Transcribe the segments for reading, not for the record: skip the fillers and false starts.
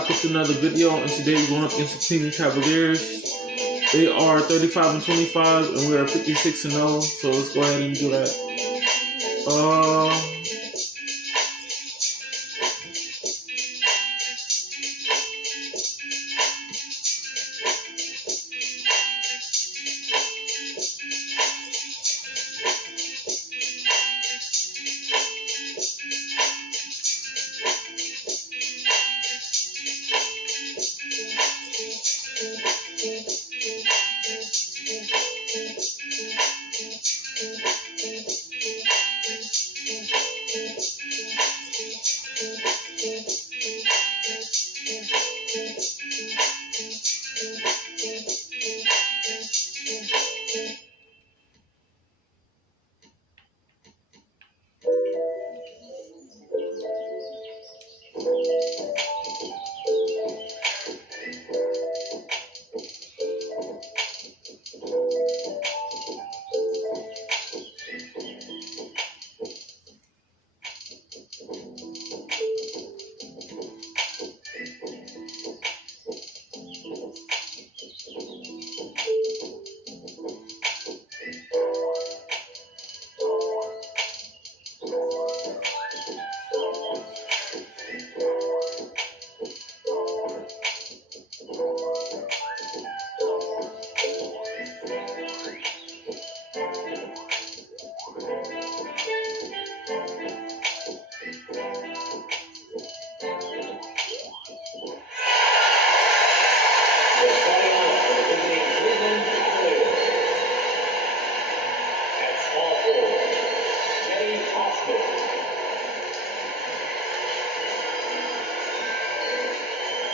back with another video, and today we're going up against the Cleveland Cavaliers. They are 35-25, and we are 56-0. So let's go ahead and do that.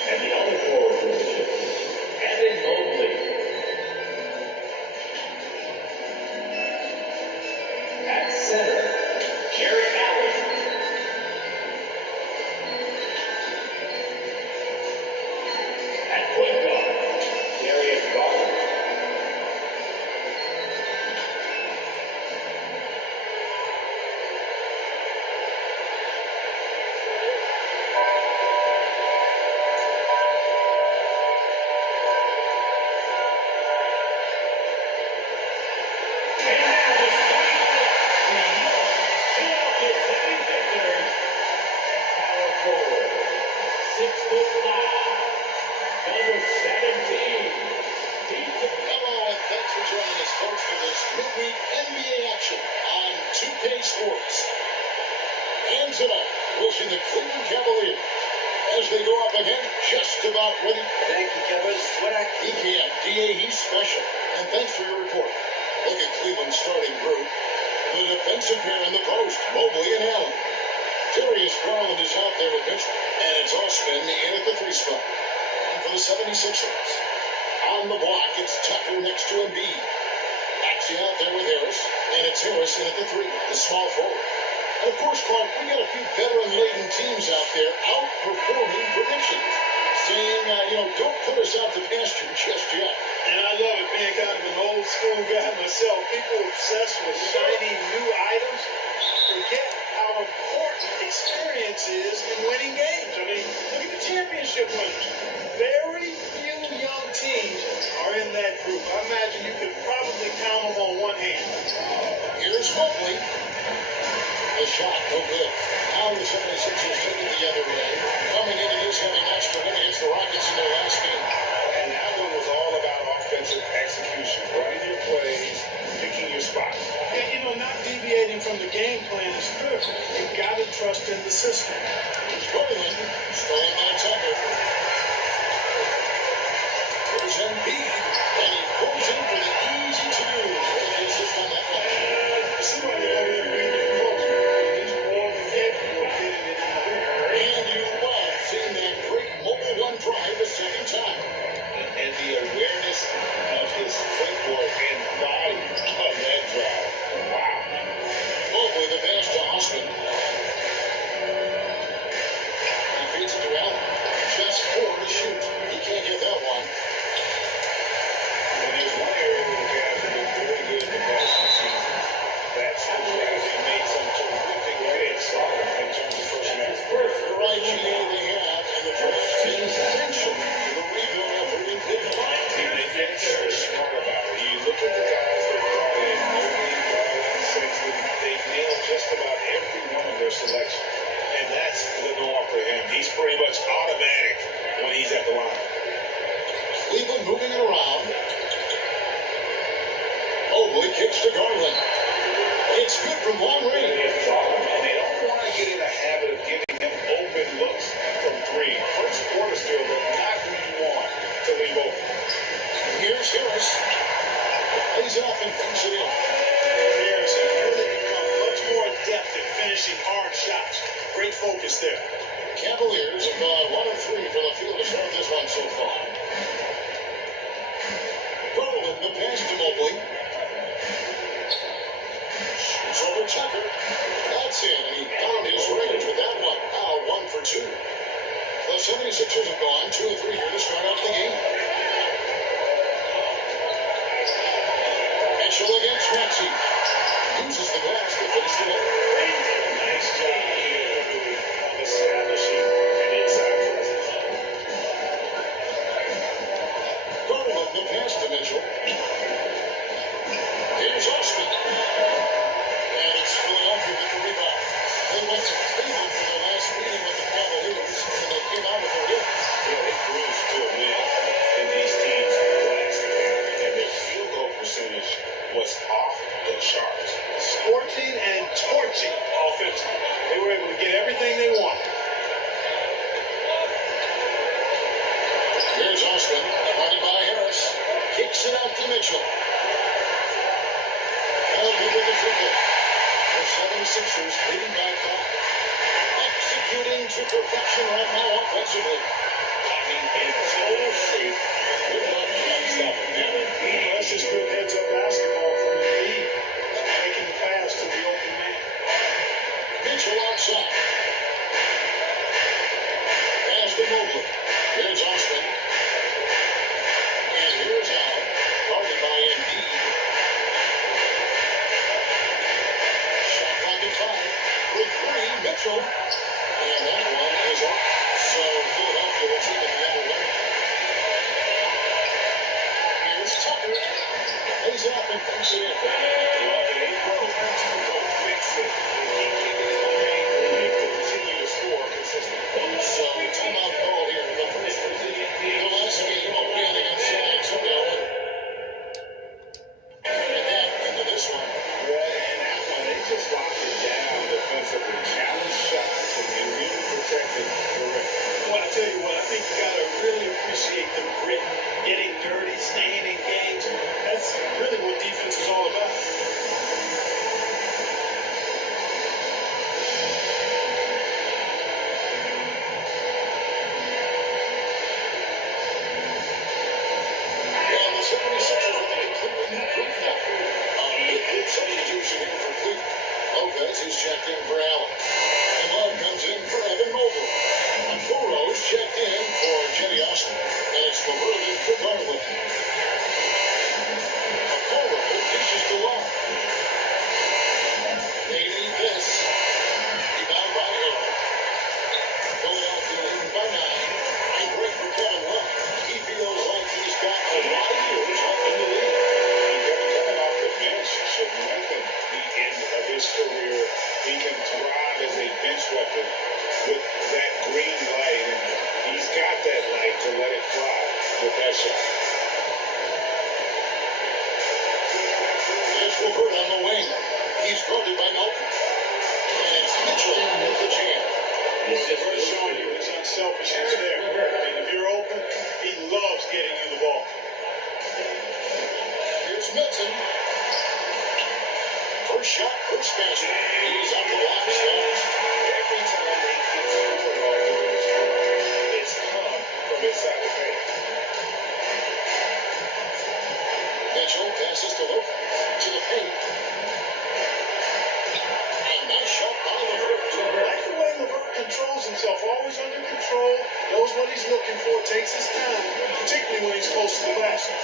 At the other forward position, Evan Mobley. At center, Jarrett Allen. At point guard, Darius Garland. Midweek NBA action on 2K Sports. And tonight, we'll see the Cleveland Cavaliers as they go up again, just about ready. Thank you, Kevin. EKM, DA, he's special. And thanks for your report. Look at Cleveland's starting group. The defensive pair in the post, Mobley and Allen. Darius Garland is out there with Mitchell. And it's Osman in at the 3 spot. And for the 76ers, on the block, it's Tucker next to Embiid. Actually out there with Harris, and it's Harris in at the 3, the small forward. And of course, Clark, we got a few veteran-laden teams out there outperforming predictions, saying, don't put us out the pasture just yet. And I love it, being kind of an old-school guy myself. People obsessed with shiny new items forget how important experience is in winning games. I mean, look at the championship winners. Very few young teams are in that group. I imagine you could probably count them on one hand. Here's Mobley. The shot, no good. Now the 76ers taking the other way. Coming into this, having extra win against the Rockets in their last game. And that one was all about offensive execution. Running your plays, picking your spots. Yeah, not deviating from the game plan is critical. You've got to trust in the system. It's Garland, stolen by Tucker. There's Embiid, and he pulls in for the easy 2. Great assist on that one. Somebody out there really close. He's more than capable of getting it in the hoop. And you love seeing that great mobile one drive a second time. And the awareness of his footwork and body of that drive. Wow. Mobley the pass to Osman. Austin, divided by Harris. Kicks it out to Mitchell. Held with the triple. The 76ers leading by 5. Executing to perfection right now offensively. Timing in total shape. Good luck trying to stop him now. Well, that's just good heads-up basketball from the lead. Making the pass to the open man. Mitchell outside. Pass to Mobley. Here's Austin. And here's Allen. Guarded by Embiid. Shot clock at 5. For 3, Mitchell. And that one is off. So Philadelphia will take it the other way. Here's Tucker. Lays it up and punks it in. Well, if they don't fix it, they keep keeping it away, they continue to score consistently. So timeout call here in the first. The last game will be against San Antonio. And then into this one. Well, and that one, they just locked it down defensively. Challenge shots and really protected the rim. Well, I tell you what, I think you got to really appreciate the grit, getting dirty, staying engaged. That's really what defense is all about. And the 76ers with a completely improved now. A good substitution here for Cleveland. Lopez is checked in for Allen. And Love comes in for Evan Mobley. And Burrow's checked in for Jenny Austin. And it's Levert for Garland. Okoro dishes to Love. They need this. Rebound by Harrell. Philadelphia leading by 9. And break for Kevin Love. He feels like he's got a lot of years left in the league. And Kevin coming off the bench should lengthen the end of his career. He can thrive as a bench weapon with that green light, and he's got that light to let it fly with that shot. It's Levert on the wing. He's guarded by Melton. And it's Mitchell with the jam. Levert showing you his unselfishness there. And if you're open, he loves getting you the ball. Here's Milton. First shot, first basket. He's on the block, stones. Every time they get scored on this run, it's come from inside the paint. Mitchell passes to Lopez. To the paint. And nice shot by Levert. I like the way Levert controls himself, always under control, knows what he's looking for, takes his time, particularly when he's close to the basket.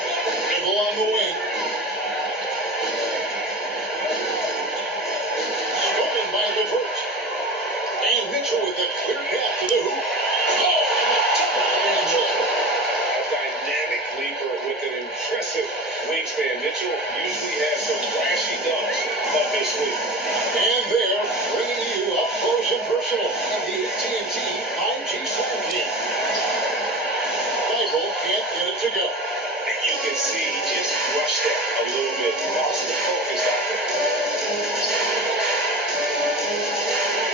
Dribble on the wing. Stolen by Levert. And Mitchell with a clear path to the hoop. Oh, and the top by Mitchell. A dynamic leaper with an impressive wingspan. Mitchell usually has some flashy dunks up his sleeve. And they're bringing you up close and personal on the AT&T 5G Super Team. Michael can't get it to go. And you can see he just rushed it a little bit, lost the focus out there.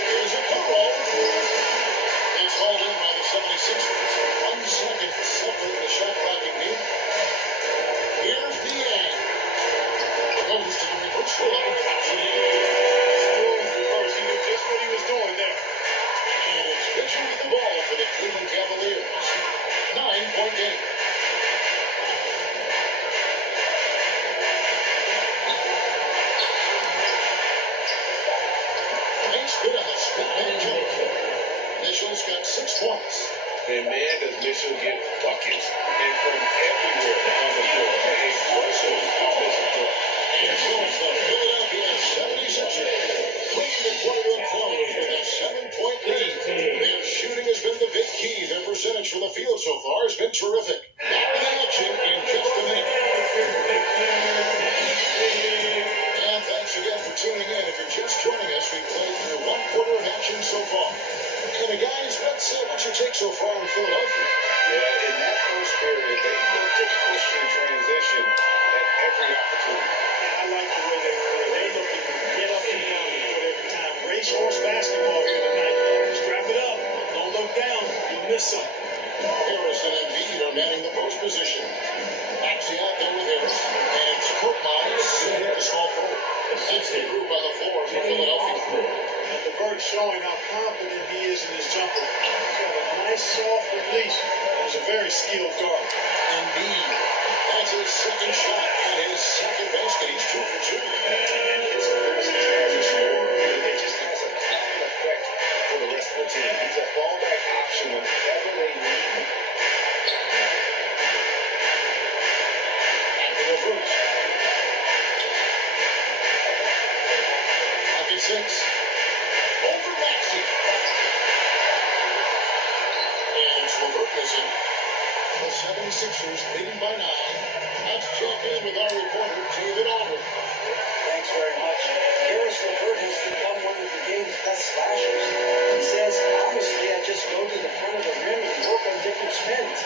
Here's a Okoro. It's hauled in by the 76ers. 1 second separate the shot clock again. Here's Niang. Goes to the reverse roll. Smooth reverse, he knew just what he was doing there. And it's Mitchell with the ball for the Cleveland Cavaliers. 9-point game. Nice good on the split back jump. Mitchell's got 6 points. And man, does Mitchell get buckets and from everywhere on the floor. A crucial offensive threat. And so it's the Philadelphia 76ers. Bringing the quarter to a close with a 7-point lead. Their shooting has been the big key. Their percentage from the field so far has been terrific. Back to the action in just a minute. And thanks again for tuning in. If you're just joining us, we've played through 1 quarter of action so far. And guys, what's your take so far in Philadelphia? Yeah, in that first period, they looked to push in transition at every opportunity. And I like the way they play. They're looking to get up and down the court every time. Racehorse basketball here tonight. Strap it up. Don't look down. You'll miss something. Harris and Embiid are manning the post position. Maxey out there with Harris. And Korkmaz hit the small forward. That's the group on the floor for Philadelphia. And LeVert showing how confident he is in his jumper. He's got a nice soft release. He's a very skilled guard. Indeed. That's his second shot and his second basket. He's 2 for 2. And his presence as a scorer, it just has a calming effect for the rest of the team. He's a fallback option whenever they need him. Back to LeVert. Pocket 6. Over Maxey. And it's LeVert missing. The 76ers leading by 9. Let's check in with our reporter, David Aldridge. Thanks very much. Harris LeVert has become one of the game's best slashers. He says, honestly, I just go to the front of the rim and work on different spins.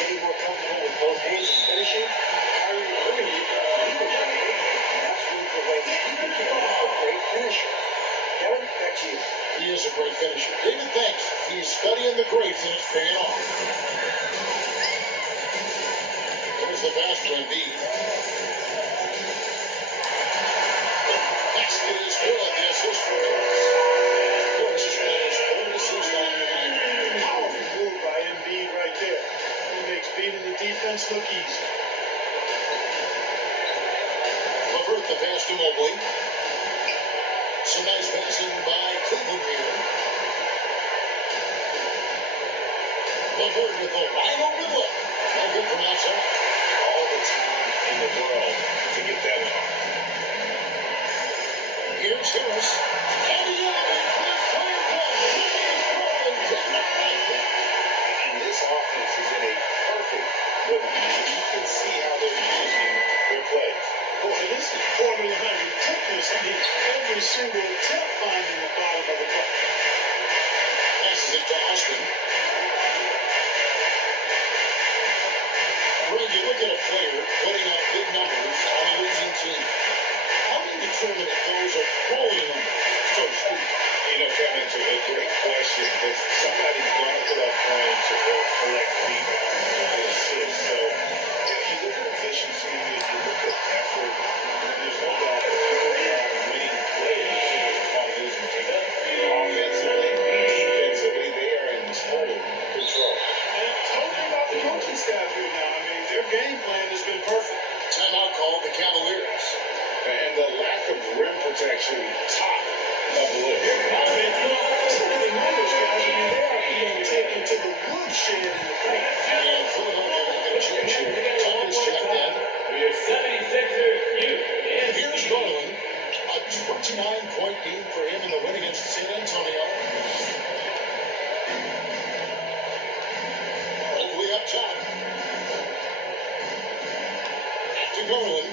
Getting more comfortable with both hands and finishing. Kyrie Irving, you've got a leader playing, and that's room for ways he can become a great finisher. Kevin, back to you. He is a great finisher. David, thanks. He's studying the greats and it's paying off. There's the pass for Embiid. Basket is good. The assist for Harris. Harris has got his third assist on the night. Powerful move by Embiid right there. He makes beating the defense look easy. LeVert the pass to Mobley. Some nice passing by Cleveland here. LeVert with a wide open look. No good from outside. All the time in the world to get that one off. Here's Harris. And he elevates for the third goal. Did not like it. And this offense is in a perfect rhythm. You can see how they're using their plays. Boy, this is borderline ridiculous. I mean, every single attempt finding the bottom of the bucket. Passes it to Austin. Greg, you look at a player putting up big numbers on a losing team. How do you determine if those are quality numbers, so to speak? You know, Kevin, it's a great question because somebody's going to put up points or collect rebounds or assists. So, you look at efficiency, you look at effort, there's no doubt that you can have winning plays on a losing team. Offensively, defensively, they are in total control. And talking about the coaching staff here now, I mean, their game plan has been perfect. Timeout called the Cavaliers. And the lack of rim protection, top of the list. I mean, you know, listen to the numbers, guys. I mean, they are being taken to the woodshed in the paint. And Philadelphia making a change here. Time is checked in. The 76ers youth. Here's Garland. A 29-point game for him in the win against San Antonio. All the way up top. Back to Garland.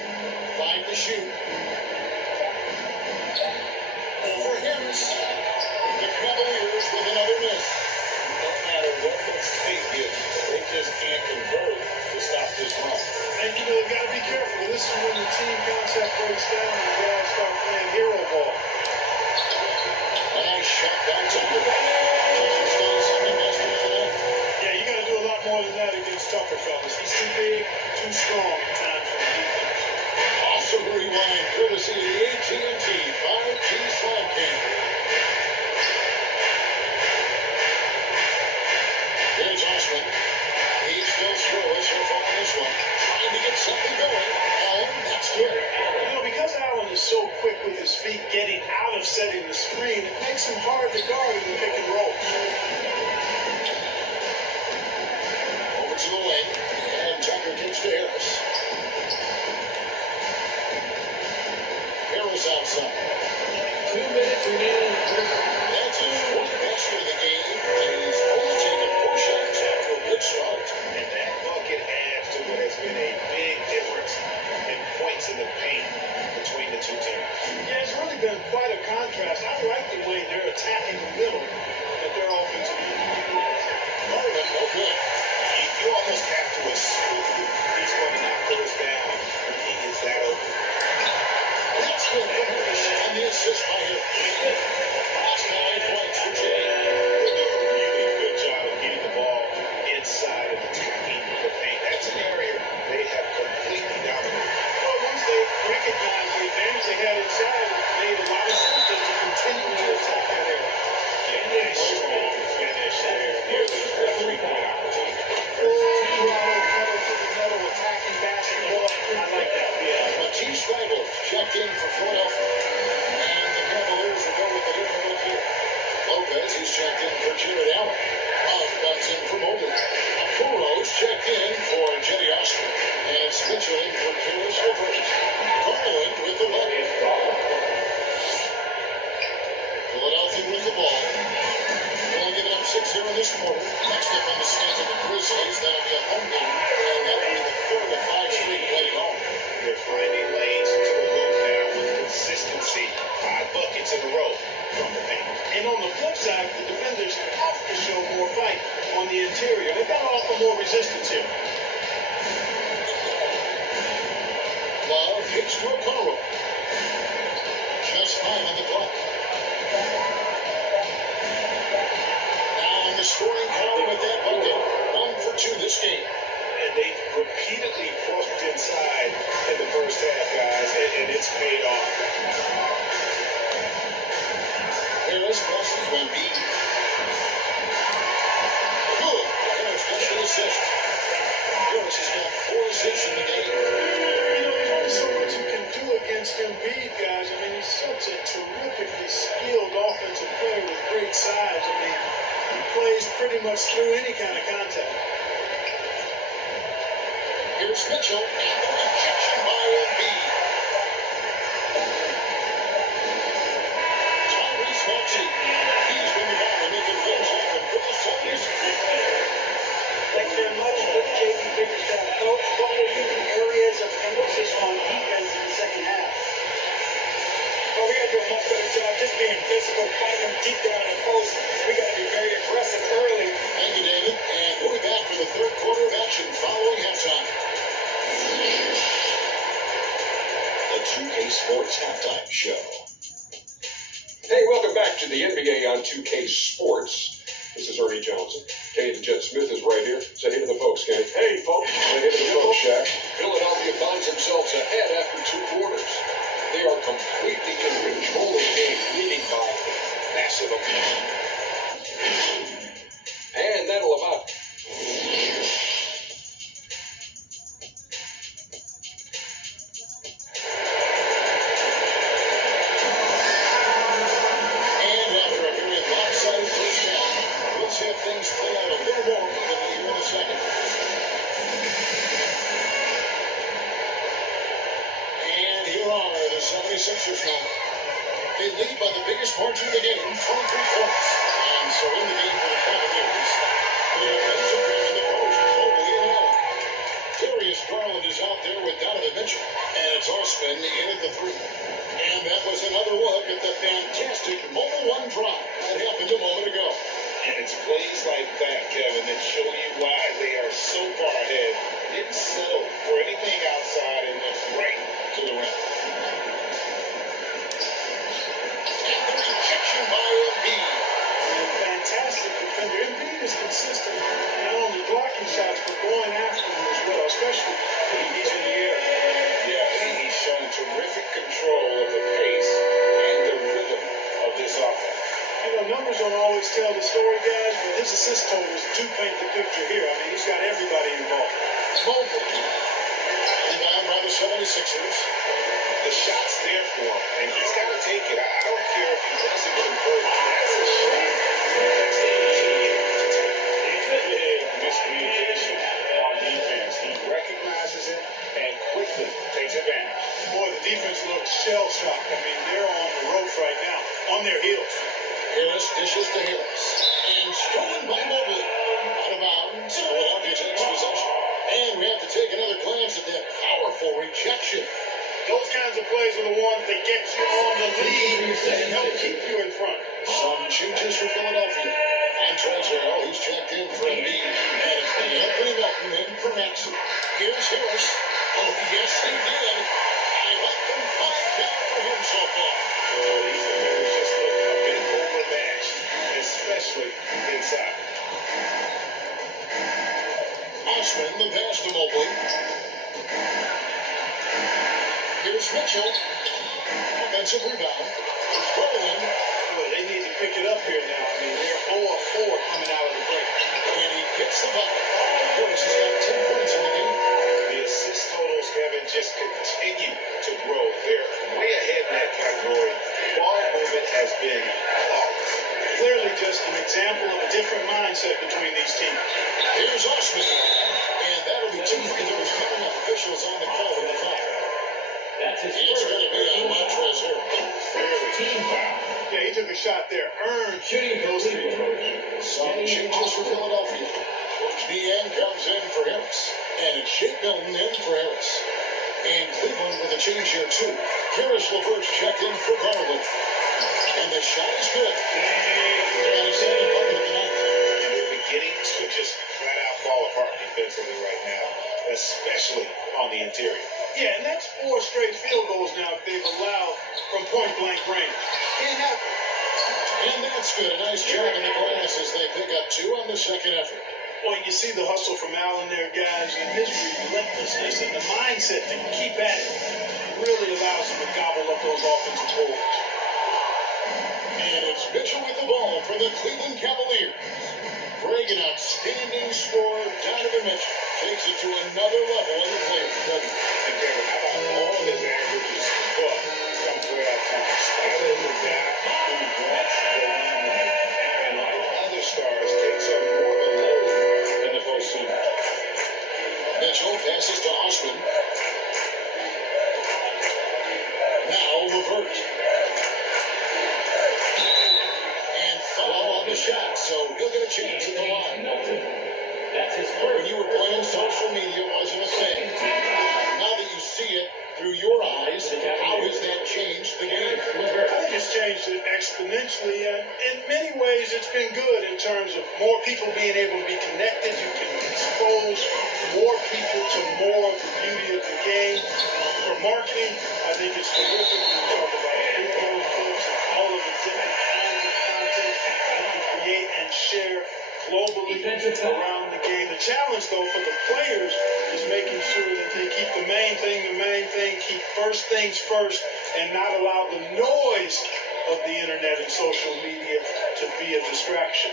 5 to shoot. Over Harris. The Cavaliers with another miss. No matter what the state is, they just can't convert to stop this run. And, you know, they've got to be careful. This is when the team concept breaks down and they all start playing hero ball. A nice shot by Tucker. Tucker stays second best man tonight. Yeah, you got to do a lot more than that against Tucker, fellas. He's too big, too strong at times for the defense. Also rewind courtesy of the AT&T 5G Slide Cam. Here's Osman. He's still scoreless so far on this one. Trying to get something going. Allen, that's good. You know, because Allen is so quick with his feet getting out of setting the screen, it makes him hard to guard in the pick and roll. Over to the wing. And Tucker gets to Harris. Harris outside. 2 minutes remaining. That's his fourth basket of the game. And he's only taken 4 shots after a good start. And that bucket adds to what has been a big difference in points in the paint between the two teams. Yeah, it's really been quite a contrast. I like the way they're attacking the middle with their offensive unit. Garland, no good. You almost have to assume he's going to knock those down when he gets that open. That's good for Harris. And the assist by Harris. Pass to plays, that'll be a home game, and that'll be the third of 5 straight played at home. They're finding lanes into the hoop now with consistency. 5 buckets in a row from the paint. And on the flip side, the defenders have to show more fight on the interior. They've got to offer more resistance here. Love hits to Okoro. Just 5 on the clock. Now on the scoring column with that bucket. 1 for 2 this game. And they repeatedly crossed inside in the first half, guys, and it's paid off. Harris passes to Embiid. Good. Harris gets the assist. Harris has got 4 assists in the game. You know, there's only so much you can do against Embiid, guys. I mean, he's such a terrifically skilled offensive player with great size. I mean, he plays pretty much through any kind of contact. Here's Mitchell, and the rejection by Embiid. Tyrese Maxey. He's been the guy to make it finish open for the Celtics. Thanks very much, J.B. Bickerstaff. Coach, what will be the areas of emphasis on defense in the second half? Well, we got to do a much better job just being physical, fighting them deep down in the post. We got to be very aggressive early. Thank you, David. And we'll be back for the third quarter of action following halftime. The 2K Sports Halftime Show. Hey, welcome back to the NBA on 2K Sports. This is Ernie Johnson. Kenny the Jet Smith is right here. Say hey to the folks, Kenny. Hey, folks. Say hey to the folks, Shaq. Philadelphia finds themselves ahead after 2 quarters. They are completely in control of the game, leading by a massive amount. And that'll about And after a very lopsided first half, let's have things play out a little more evenly here in the second. And here are the 76ers now. They lead by the biggest margin of the game, 23 points. And so in the game for the Cavaliers, the offensive pair in the post, Mobley and Allen. Darius Garland is out there with Donovan Mitchell, and it's Osman in at the 3. And that was another look at the fantastic Mobile One drive that happened a moment ago. And it's plays like that, Kevin, that show you why they are so far ahead. Didn't settle for anything outside and went right to the rim. And the rejection by Embiid. Fantastic defender. Embiid is consistent, not only blocking shots, but going after them as well, especially when he's in the air. Yeah, and he's shown terrific control of the pace and the rhythm of this offense. You know, numbers don't always tell the story, guys, but his assist totals do paint the picture here. I mean, he's got everybody involved. Mobley. Rebound by the 76ers. The shot's there for him, and he's got to take it. I don't care if he doesn't convert. That's a shot. That's a big miscommunication on defense. He recognizes it and quickly takes advantage. Boy, the defense looks shell-shocked. I mean, they're on the ropes right now, on their heels. Harris dishes to Harris. And stolen by Mobley. Out of bounds. Philadelphia takes possession. And we have to take another glance at that powerful rejection. Those kinds of plays are the ones that get you on the lead and help keep you in front. Some changes for Philadelphia. And Trezor, he's checked in for Embiid. And it's the Anthony Melton in for Maxey. Here's Harris. Oh, yes, he did. I like them 5 down for him so far. Oh, these defenders just look a bit overmatched, especially inside. Osman, the pass to Mobley. Here's Mitchell. Offensive rebound. It's Garland. Boy, they need to pick it up here now. I mean, they're 0 of 4 coming out of the break. And he gets the bucket. Harris has got 10 points in the game. The assist totals, Kevin, just continue to grow. They're way ahead in that category. Ball movement has been flawless. Clearly just an example of a different mindset between these teams. Here's Osman. And that'll be 2 free throws coming up. Officials on the call in the foul. That's his It's going to be on Montrez Harris. team foul. Yeah, he took a shot there. Earned Shooting those free three. throws. Some changes for Philadelphia. Deanne comes in for Harris. And it's Shake Milton in for Harris. And Cleveland with a change here, too. Harris LeVert's checked in for Garland. And the shot is good. And a second bucket of the night. And they're beginning to just flat out fall apart defensively right now, especially on the interior. Yeah, and that's 4 straight field goals now they've allowed from point blank range. Can't happen. And that's good. A nice job in the glass as they pick up 2 on the second effort. Well, you see the hustle from Allen there, guys, and his relentlessness and the mindset to keep at it really allows him to gobble up those offensive goals. And it's Mitchell with the ball for the Cleveland Cavaliers. Greg, an outstanding scorer. Donovan Mitchell takes it to another level in the playoffs. And Kevin, how about all of his averages but come playoff time? Skyler is a guy who wants the limelight. And like other stars, takes up more of a load in the postseason. Mitchell passes to Osman. Now LeVert. And foul on the shot, so he'll get a chance at the line. That's his When first. you were playing, social media wasn't a thing. Now that you see it through your eyes, how has that changed the game? I think it's changed it exponentially, and in many ways it's been good in terms of more people being able to be connected. You can expose more people to more of the beauty of the game. For marketing, I think it's terrific. We talk about video clips and all of the different kinds of content you can create and share globally around the game. The challenge, though, for the players is making sure that they keep the main thing, keep first things first, and not allow the noise of the internet and social media to be a distraction.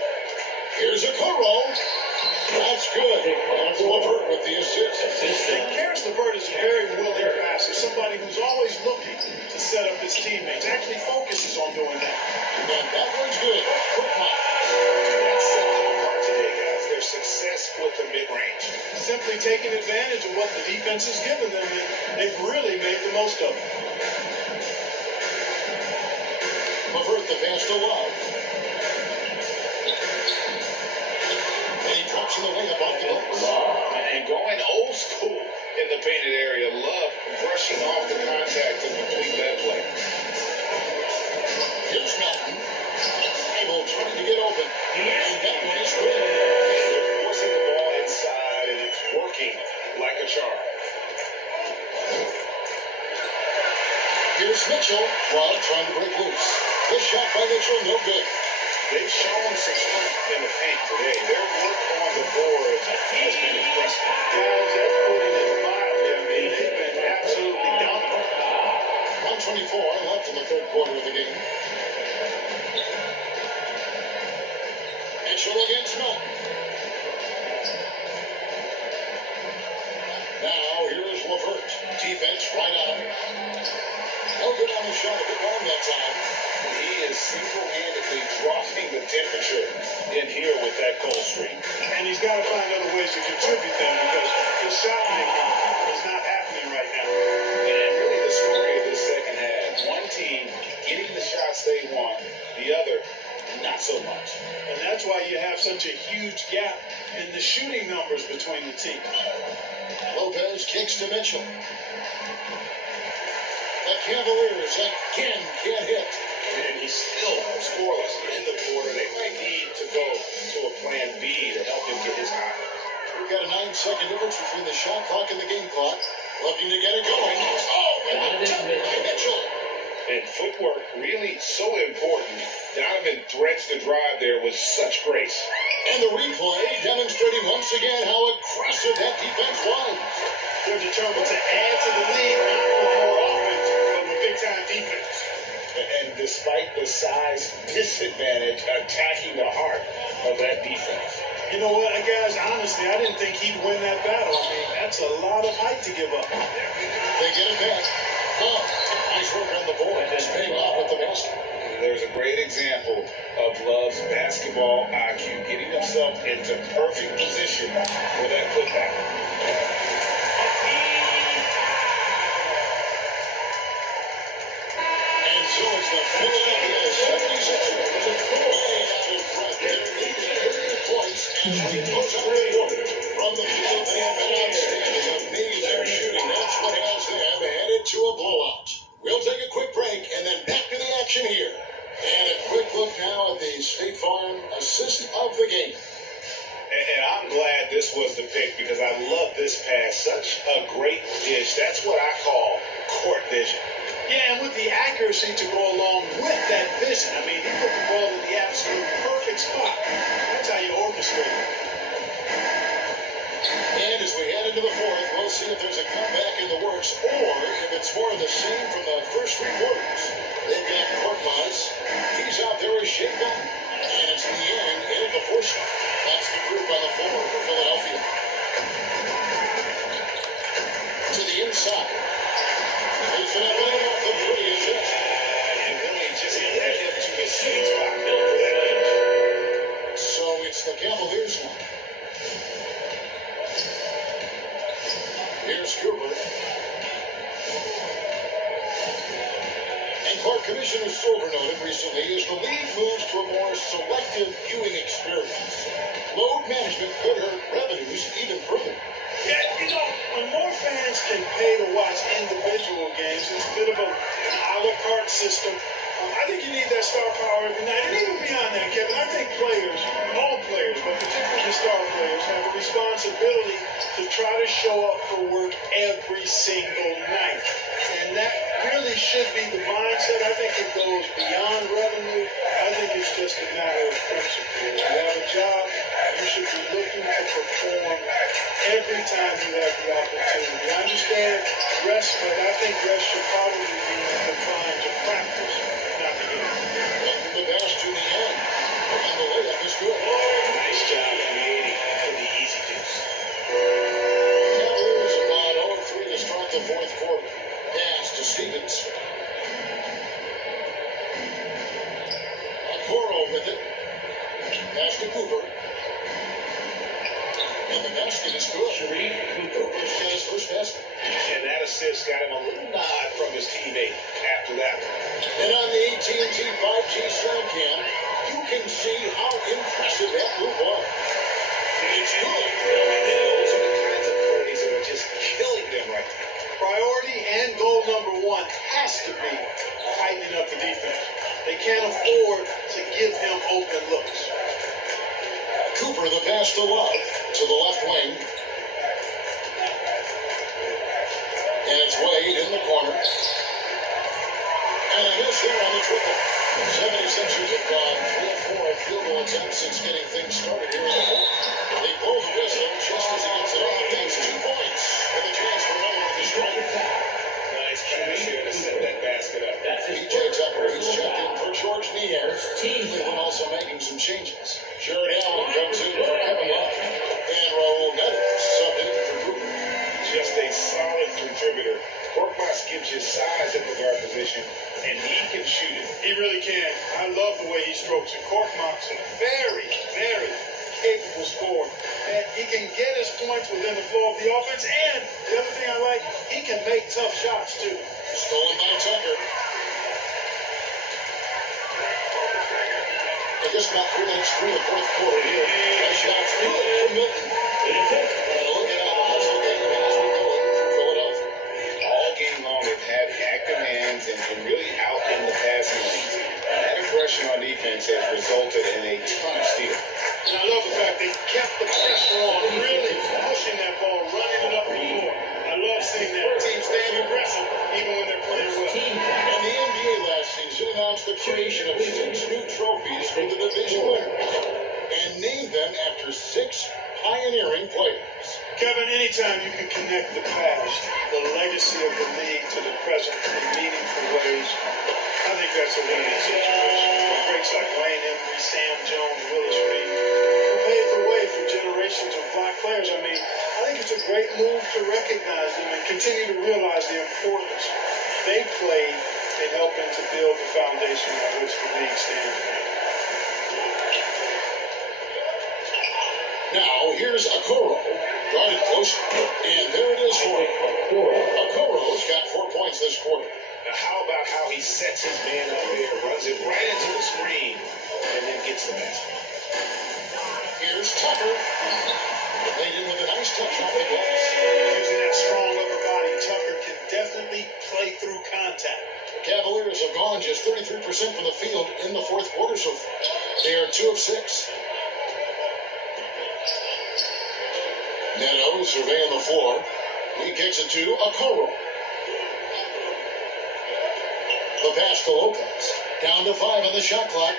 Here's a Kuro. That's good. That's LeVert with the assist. And Karis LeVert is a very willing passer, somebody who's always looking to set up his teammates, actually focuses on doing that. And that one's good. Quick mark. That's something apart today, guys. Their success with the mid-range. Simply taking advantage of what the defense has given them, and they've really made the most of it. LeVert the pass to Love. And he drops in the layup off the glass. And going old school in the painted area. Love brushing off the contact to complete that play. Here's Melton. Able trying to get open. And that one is good. They're forcing the ball inside, and it's working like a charm. Here's Mitchell. Love trying to break loose. This shot by Mitchell, no good. They've shown some strength in the paint today. Their work on the boards has been impressive. Guys, that's putting it mildly. I mean, they've been absolutely dominant. 124 left in the third quarter of the game. Mitchell against Melton. Now here's LeVert. Defense right on him. No good on the shot, a bit long that time. He is single-handedly dropping the temperature in here with that cold streak. And he's got to find other ways to contribute then, because his shot making is not happening right now. And really the story of this second half, one team getting the shots they want, the other not so much. And that's why you have such a huge gap in the shooting numbers between the teams. Lopez kicks to Mitchell. The Cavaliers again can't hit. And he's still scoreless in the quarter. They might need to go to a plan B to help him get his high. We've got a 9-second difference between the shot clock and the game clock. Looking to get it going. Oh, and the dunk by Mitchell. And footwork really so important. Donovan threads the drive there with such grace. And the replay demonstrating once again how aggressive that defense was. They're determined to add to the lead, not with more offense, but with big-time defense. And despite the size disadvantage, attacking the heart of that defense. You know what, guys, honestly, I didn't think he'd win that battle. I mean, that's a lot of height to give up. They get it back. Oh, nice work on the board. Just paying off with the basket. There's a great example of Love's basketball IQ, getting himself into perfect position for that putback. And so it's the Philadelphia 76ers. Way out in front. They're leading 30 points as we close out the quarter. such a great dish. That's what I call court vision. Yeah, and with the accuracy to go along with that vision. I mean, he put the ball in the absolute perfect spot. That's how you orchestrate it. And as we head into the fourth, we'll see if there's a comeback in the works or if it's more of the same from the first three quarters. They've got Korkmaz. He's out there with Shea Milton. And it's Niang in at the first. That's the group on the floor for Philadelphia. To the inside. He's going to lay him off the three. Is it? And really just led him to his sweet spot for that finish. So it's the Cavaliers now. Here's Cooper. And Clark, Commissioner Silver noted recently as the league moves to a more selective viewing experience, load management could hurt revenues even further. Yeah, you know, when more fans can pay to watch individual games, it's a bit of an a la carte system. I think you need that star power every night. And even beyond that, Kevin, I think players, all players, but particularly the star players, have a responsibility to try to show up for work every single night. And that really should be the mindset. I think it goes beyond revenue. I think it's just a matter of principle. If you have a job, you should be looking to perform every time you have the opportunity. I understand rest, but I think rest should probably be confined to practice, not the game. Welcome the dash to the end. And the layup is good. Nice job creating for the easy deuce. Cavaliers about 0-3 to start the fourth quarter. Pass to Stevens. Okoro with it. Pass to Cooper. And the basket is good. Cooper's got his first basket. And that assist got him a little nod from his teammate after that one. And on the AT&T 5G sound cam, you can see how impressive that move was. It's good. And those are the kinds of plays that are just killing them right now. Priority and goal number one has to be tightening up the defense. They can't afford to give him open looks. Cooper, the pass to Love, to the left wing. And it's Wade in the corner. And a miss here on the triple. 76ers have gone 3 of 4 at field goal attempts since getting things started here in the fourth. They blow the whistle just as he gets it off. Thanks 2 points with a chance for another one to strike. Nice pass here to set that basket up. PJ Tucker is checked in for George Niang. Cleveland also making some changes. Jared Allen comes in for Kevin Love. And Raul Neves subbed in for Cooper. Just a solid contributor. Korkmaz gives you size at the guard position, and he can shoot it. He really can. I love the way he strokes it. Korkmaz is a very, very capable scorer. And he can get his points within the flow of the offense. And the other thing I like, he can make tough shots too. Stolen by Tucker. I guess about 3 minutes through the fourth quarter here. That shot's good for Milton. And look at how the hustle game has been going for Philadelphia. All game long, they've had active hands and really out in the passing lanes. That aggression on defense has resulted in a ton of steals. And I love the fact they kept the pressure on, really pushing that ball, running it up the floor. I love seeing that team staying aggressive even when they're playing well. And the NBA last season announced the creation of 6 new trophies for the division winners and named them after 6 pioneering players. Kevin, anytime you can connect the past, the legacy of the league to the present in meaningful ways, I think that's a winning situation. Greats like Wayne Embry, Sam Jones, Willis Reed, who paved the way for generations of black players. I mean, I think it's a great move to recognize them and continue to realize the importance they played in helping to build the foundation on which the league stands now. Now, here's Okoro, guarded close, and there it is for him. Okoro's got 4 points this quarter. Now, how about how he sets his man up there, runs it right into the screen, and then gets the basket. Here's Tucker. Laid in with a nice touch off the glass. Using that strong upper body, Tucker can definitely play through contact. The Cavaliers have gone just 33% from the field in the fourth quarter so far. They are 2 of 6. Neto surveying the floor. He kicks it to Okoro. The pass to Lopez. Down to 5 on the shot clock.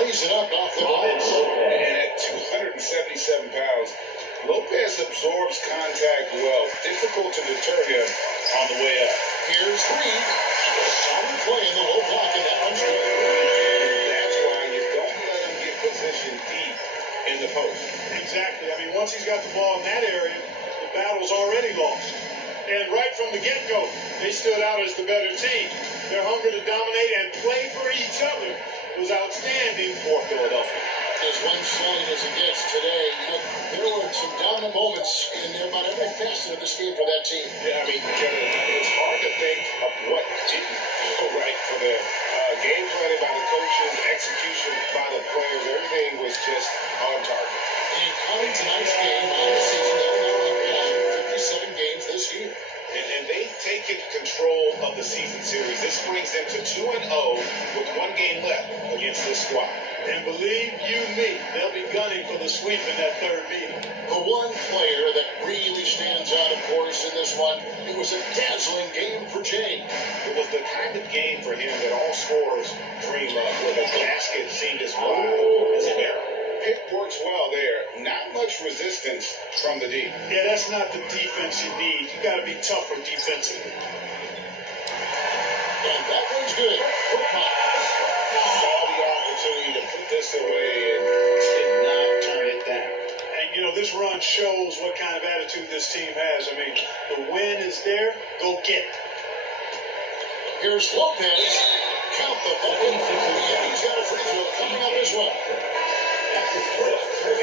Lays it up off the glass. And at 277 pounds, Lopez absorbs contact well. Difficult to deter him on the way up. Here's Reed. Solid play in the low block, and that one's good. That's why you don't let him get positioned deep in the post. Exactly. I mean, once he's got the ball in that area, the battle's already lost. And right from the get-go, they stood out as the better team. Their hunger to dominate and play for each other was outstanding for Philadelphia. As one-sided as it gets today, there were some dominant moments in there about every facet of this game for that team. Yeah, I mean, it's hard to think of what didn't go right for them. Game planning by the coaches, execution by the players, everything was just on target. And counting tonight's game on the season, they'll now have won 57 games this year. And they've taken control of the season series. This brings them to 2-0 with 1 game left against this squad. And believe you me, they'll be gunning for the sweep in that third meeting. The one player that really stands out, of course, in this one, it was a dazzling game for Jay. It was the kind of game for him that all scorers dream of, where the basket seemed as wide as a barrel. Pick works well there. Not much resistance from the D. Yeah, that's not the defense you need. You got to be tougher defensively. And that one's good. Football. Saw the opportunity to put this away and did not turn it down. And, you know, this run shows what kind of attitude this team has. I mean, the win is there. Go get it. Here's Lopez. Count the bucket. And he's got a free throw coming up as well.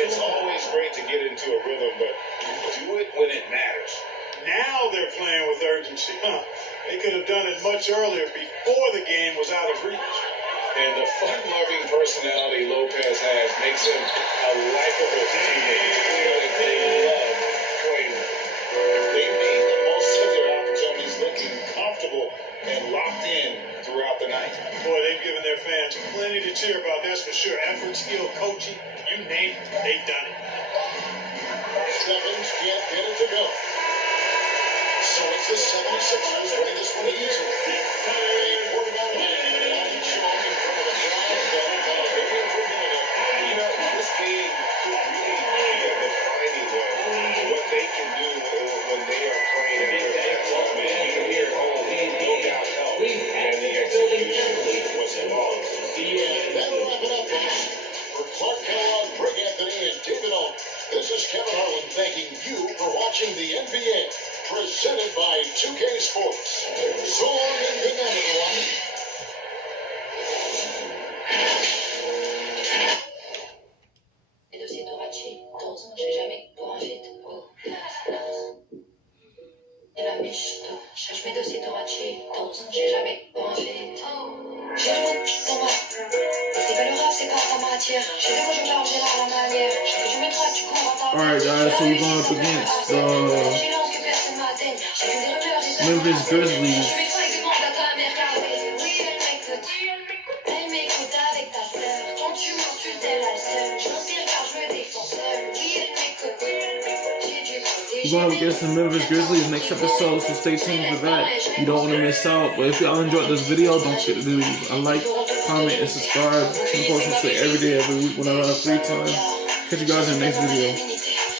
It's always great to get into a rhythm, but do it when it matters. Now they're playing with urgency. They could have done it much earlier before the game was out of reach. And the fun-loving personality Lopez has makes him a likable teammate. They love playing with him. They made the most of their opportunities, looking comfortable and locked in throughout the night. Boy, they've given their fans plenty to cheer about, that's for sure. Effort, skill, coaching, you name it, they've done it. Stephens can't get it to go. So it's the 76ers winning this one easily. They poured it out and showing in front of the crowd. You know, this game could really be a defining one. What they can do when they are playing at their best. I mean, no doubt help. And the execution was flawless. And that'll wrap it up, folks. For Clark Kellogg, Greg Anthony, and David Owen, this is Kevin Harlan thanking you for watching the NBA, presented by 2K Sports. So long and good night, everyone. Les dossiers Torachi, 12 ans, j'ai jamais pour un fit. Oh, et la miche, cherche mes dossiers Torachi, 12 ans, j'ai jamais pour un fit. J'ai le mot dans moi. C'est pas le rap, c'est pas ta matière. J'ai des cochons chargés j'ai la manière. Je fais du métro, tu cours à ta. Alright guys, so we're going up against Memphis Grizzlies. We're going up against the Memphis Grizzlies next episode, so stay tuned for that. You don't want to miss out. But if y'all enjoyed this video, don't forget to leave a like, comment, and subscribe. I'm posting shit every day, every week whenever I have free time. Catch you guys in the next video.